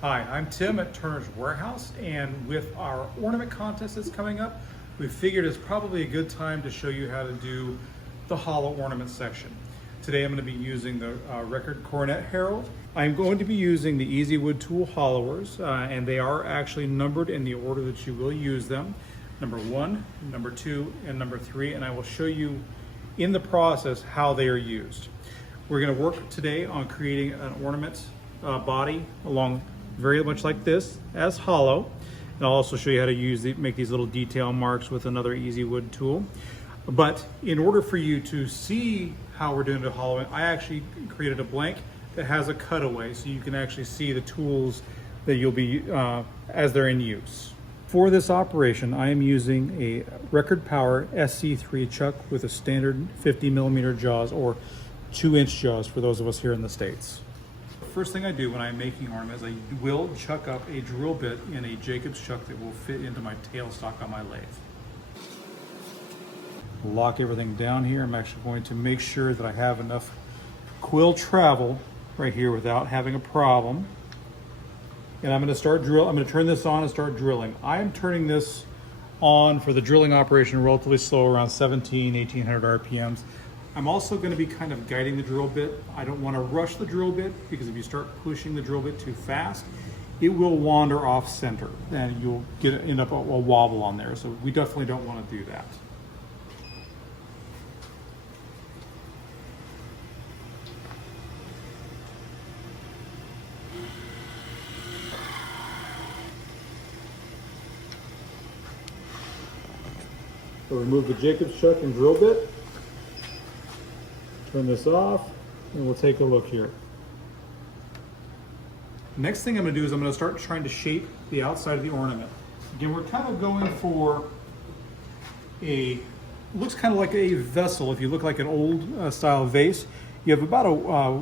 Hi, I'm Tim at Turner's Warehouse, and with our ornament contest that's coming up, we figured it's probably a good time to show you how to do the hollow ornament section. Today I'm going to be using the record coronet Herald. I'm going to be using the Easy Wood Tool hollowers, and they are actually numbered in the order that you will use them. Number 1, number 2, and number 3, and I will show you in the process how they are used. We're going to work today on creating an ornament body along very much like this as hollow, and I'll also show you how to make these little detail marks with another Easy Wood tool. But in order for you to see how we're doing the hollowing, I actually created a blank that has a cutaway so you can actually see the tools that you'll be as they're in use. For this operation, I am using a Record Power SC3 Chuck with a standard 50mm jaws, or 2-inch jaws for those of us here in the States. The first thing I do when I'm making ornaments, I will chuck up a drill bit in a Jacob's chuck that will fit into my tailstock on my lathe. Lock everything down here. I'm actually going to make sure that I have enough quill travel right here without having a problem. And I'm going to start I'm going to turn this on and start drilling. I am turning this on for the drilling operation relatively slow, around 1800 RPMs. I'm also going to be kind of guiding the drill bit. I don't want to rush the drill bit, because if you start pushing the drill bit too fast, it will wander off center and you'll end up a wobble on there. So we definitely don't want to do that. So remove the Jacob's chuck and drill bit. Turn this off, and we'll take a look here. Next thing I'm going to do is I'm going to start trying to shape the outside of the ornament. Again, we're kind of going for looks kind of like a vessel. If you look like an old style vase, you have about a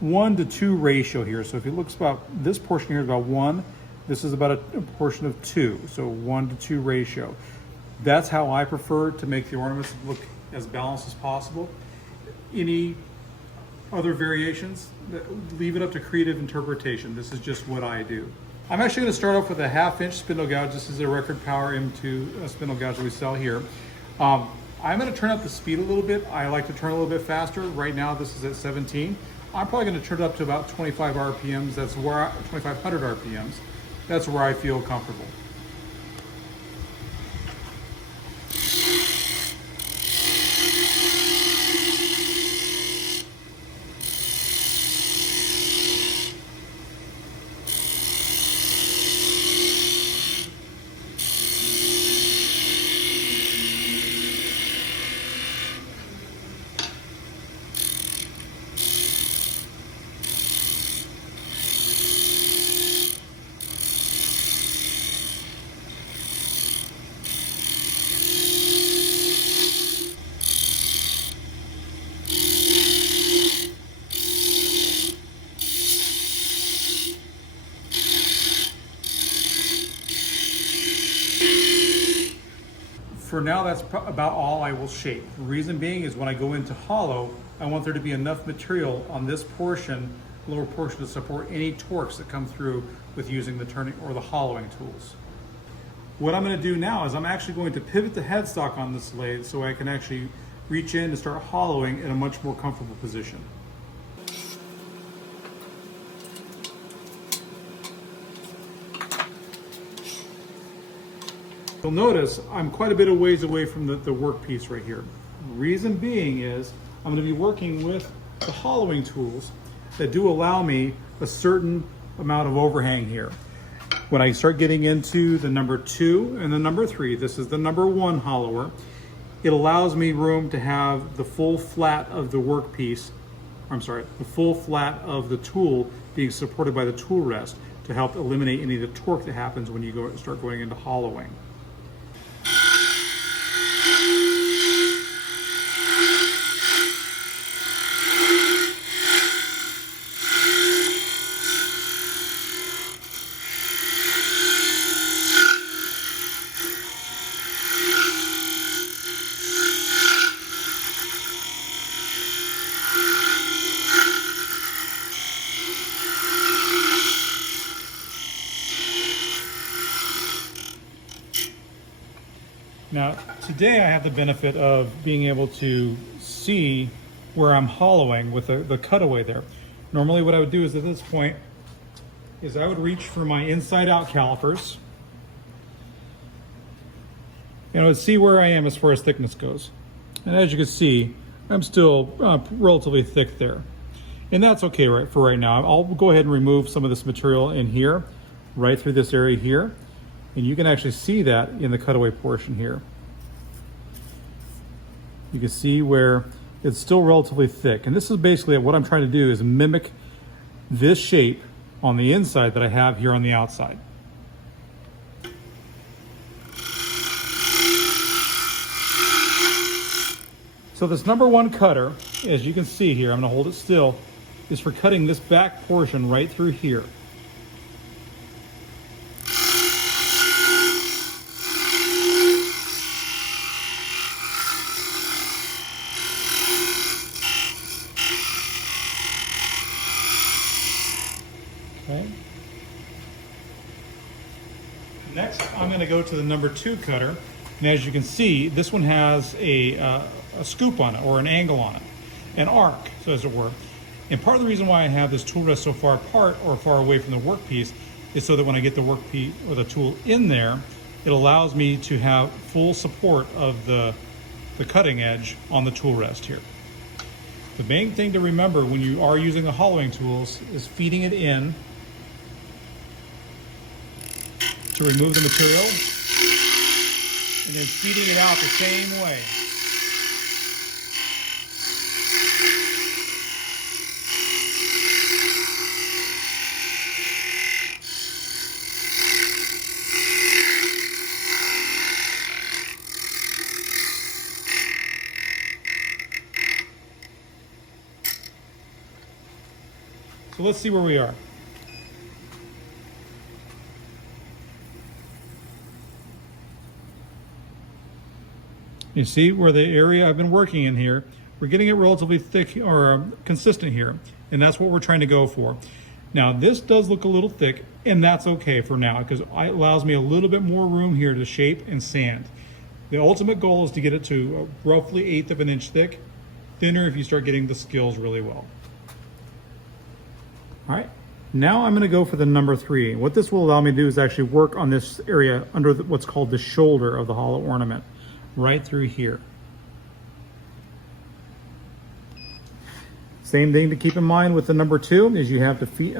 1 to 2 ratio here. So if it looks about, this portion here is about 1, this is about a portion of 2, so 1 to 2 ratio. That's how I prefer to make the ornaments look as balanced as possible. Any other variations, leave it up to creative interpretation. This is just what I do. I'm actually going to start off with a 1/2-inch spindle gouge. This is a Record Power M2 spindle gouge that we sell here. I'm going to turn up the speed a little bit. I like to turn a little bit faster. Right now this is at 17. I'm probably going to turn it up to about 25 RPMs. That's where 2500 RPMs. That's where I feel comfortable. For now, that's about all I will shape. The reason being is when I go into hollow, I want there to be enough material on this portion, lower portion, to support any torques that come through with using the turning or the hollowing tools. What I'm going to do now is I'm actually going to pivot the headstock on this lathe so I can actually reach in and start hollowing in a much more comfortable position. You'll notice I'm quite a bit of ways away from the workpiece right here. Reason being is I'm going to be working with the hollowing tools that do allow me a certain amount of overhang here. When I start getting into the number 2 and the number 3, this is the number 1 hollower, it allows me room to have the full flat of the workpiece, the full flat of the tool being supported by the tool rest to help eliminate any of the torque that happens when you start going into hollowing. Now, today I have the benefit of being able to see where I'm hollowing with the cutaway there. Normally what I would do is at this point is I would reach for my inside out calipers and I would see where I am as far as thickness goes. And as you can see, I'm still relatively thick there. And that's okay for right now. I'll go ahead and remove some of this material in here, right through this area here. And you can actually see that in the cutaway portion here. You can see where it's still relatively thick. And this is basically what I'm trying to do is mimic this shape on the inside that I have here on the outside. So this number 1 cutter, as you can see here, I'm going to hold it still, is for cutting this back portion right through here. Okay. Next, I'm going to go to the number 2 cutter, and as you can see, this one has a scoop on it, or an angle on it, an arc, so as it were. And part of the reason why I have this tool rest so far apart or far away from the workpiece is so that when I get the workpiece or the tool in there, it allows me to have full support of the cutting edge on the tool rest here. The main thing to remember when you are using the hollowing tools is feeding it in to remove the material, and then feeding it out the same way. So let's see where we are. You see where the area I've been working in here, we're getting it relatively thick or consistent here, and that's what we're trying to go for. Now this does look a little thick, and that's okay for now because it allows me a little bit more room here to shape and sand. The ultimate goal is to get it to roughly 1/8 of an inch thick, thinner if you start getting the skills really well. All right, now I'm going to go for the number 3. What this will allow me to do is actually work on this area under what's called the shoulder of the hollow ornament, right through here. Same thing to keep in mind with the number 2 is you have to feed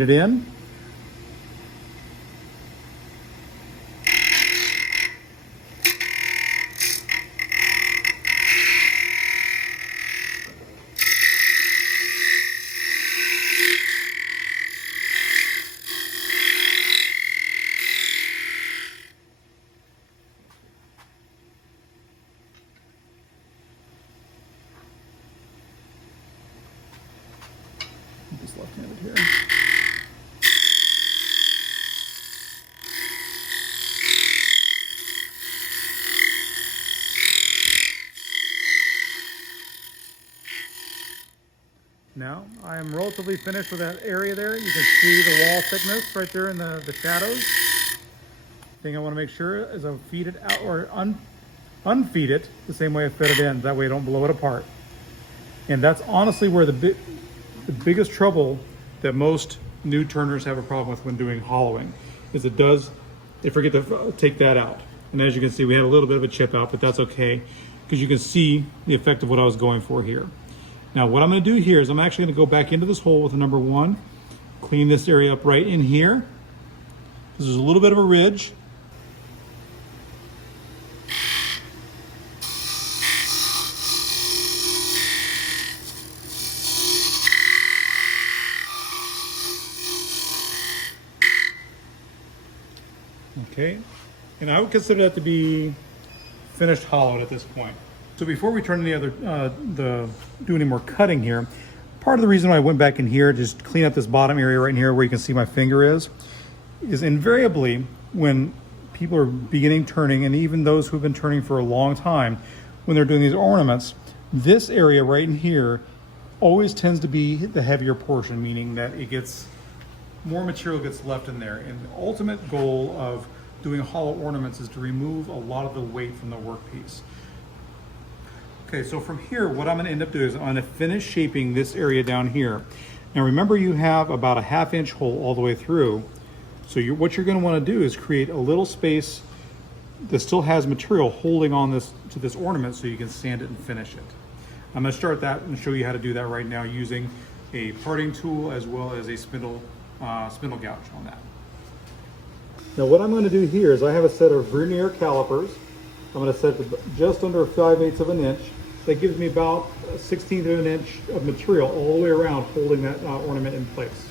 it in. Just left-handed here. Now I am relatively finished with that area there. You can see the wall thickness right there in the shadows. Thing I want to make sure is I feed it out or unfeed it the same way I fed it in. That way I don't blow it apart. And that's honestly where the biggest trouble that most new turners have a problem with when doing hollowing is they forget to take that out. And as you can see, we had a little bit of a chip out, but that's okay because you can see the effect of what I was going for here. Now what I'm going to do here is I'm actually going to go back into this hole with the number 1, clean this area up right in here. This is a little bit of a ridge. Okay, and I would consider that to be finished hollowed at this point. So before we turn do any more cutting here, part of the reason I went back in here, just clean up this bottom area right in here where you can see my finger is invariably when people are beginning turning, and even those who've been turning for a long time, when they're doing these ornaments, this area right in here always tends to be the heavier portion, meaning that it gets more material gets left in there. And the ultimate goal of doing hollow ornaments is to remove a lot of the weight from the workpiece. Okay, so from here, what I'm going to end up doing is I'm going to finish shaping this area down here. Now remember, you have about a 1/2 inch hole all the way through. So what you're going to want to do is create a little space that still has material holding on to this ornament so you can sand it and finish it. I'm going to start that and show you how to do that right now using a parting tool as well as a spindle gouge on that. Now what I'm going to do here is I have a set of vernier calipers. I'm going to set it just under 5/8 of an inch. That gives me about 1/16 of an inch of material all the way around holding that ornament in place.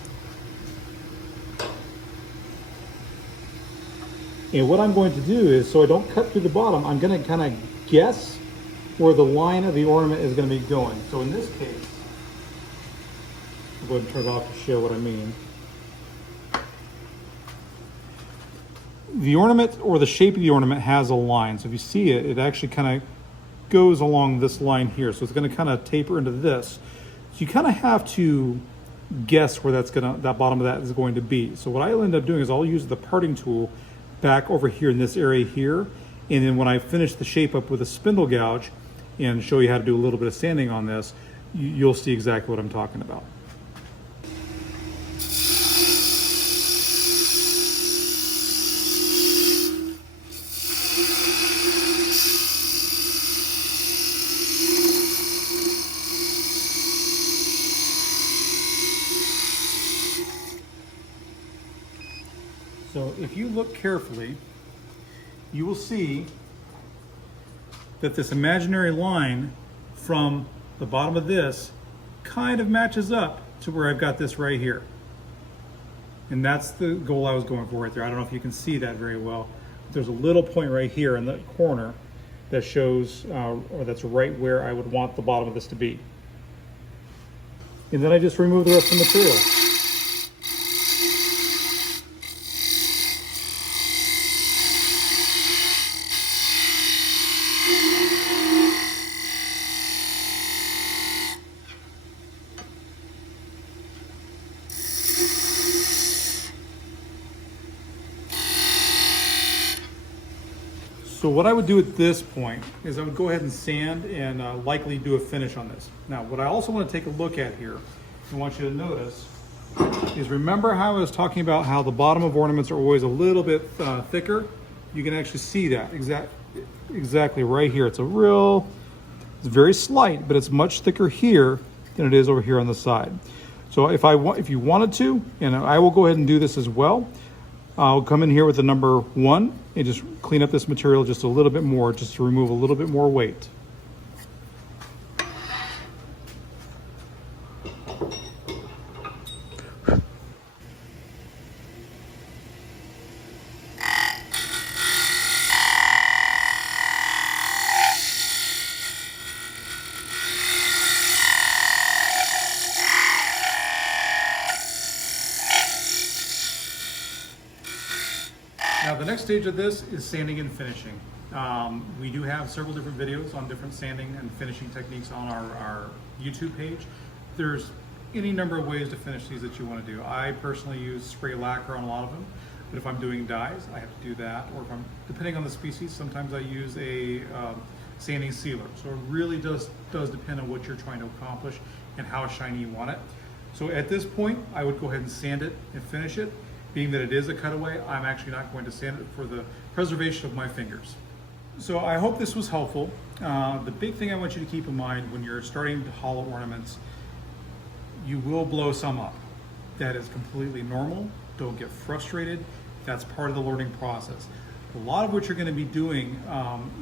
And what I'm going to do is, so I don't cut through the bottom, I'm going to kind of guess where the line of the ornament is going to be going. So in this case, I'll go ahead and turn it off to show what I mean. The ornament, or the shape of the ornament, has a line. So if you see it, it actually kind of goes along this line here. So it's going to kind of taper into this. So you kind of have to guess where that bottom of that is going to be. So what I'll end up doing is I'll use the parting tool back over here in this area here. And then when I finish the shape up with a spindle gouge and show you how to do a little bit of sanding on this, you'll see exactly what I'm talking about. So if you look carefully, you will see that this imaginary line from the bottom of this kind of matches up to where I've got this right here. And that's the goal I was going for right there. I don't know if you can see that very well. But there's a little point right here in the corner that shows, or that's right where I would want the bottom of this to be. And then I just remove the rest of the material. So what I would do at this point is I would go ahead and sand and likely do a finish on this. Now, what I also want to take a look at here, I want you to notice, is remember how I was talking about how the bottom of ornaments are always a little bit thicker? You can actually see that exactly right here. It's very slight, but it's much thicker here than it is over here on the side. So if you wanted to, and I will go ahead and do this as well, I'll come in here with the number 1 and just clean up this material just a little bit more, just to remove a little bit more weight. Now the next stage of this is sanding and finishing. We do have several different videos on different sanding and finishing techniques on our YouTube page. There's any number of ways to finish these that you want to do. I personally use spray lacquer on a lot of them, but if I'm doing dyes, I have to do that. Or if I'm, depending on the species, sometimes I use a sanding sealer. So it really does depend on what you're trying to accomplish and how shiny you want it. So at this point, I would go ahead and sand it and finish it. Being that it is a cutaway, I'm actually not going to sand it for the preservation of my fingers. So I hope this was helpful. The big thing I want you to keep in mind when you're starting to hollow ornaments, you will blow some up. That is completely normal. Don't get frustrated. That's part of the learning process. A lot of what you're going to be doing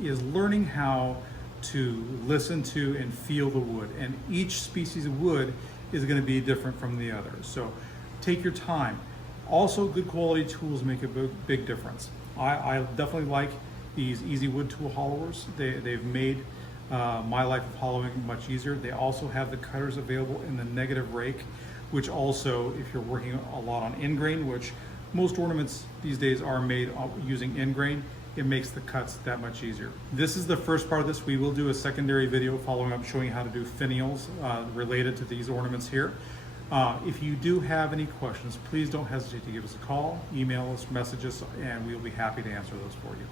is learning how to listen to and feel the wood. And each species of wood is going to be different from the other. So take your time. Also, good quality tools make a big difference. I definitely like these Easy Wood tool hollowers. They've made my life of hollowing much easier. They also have the cutters available in the negative rake, which also, if you're working a lot on end grain, which most ornaments these days are made using end grain, it makes the cuts that much easier. This is the first part of this. We will do a secondary video following up showing how to do finials related to these ornaments here. If you do have any questions, please don't hesitate to give us a call, email us, message us, and we'll be happy to answer those for you.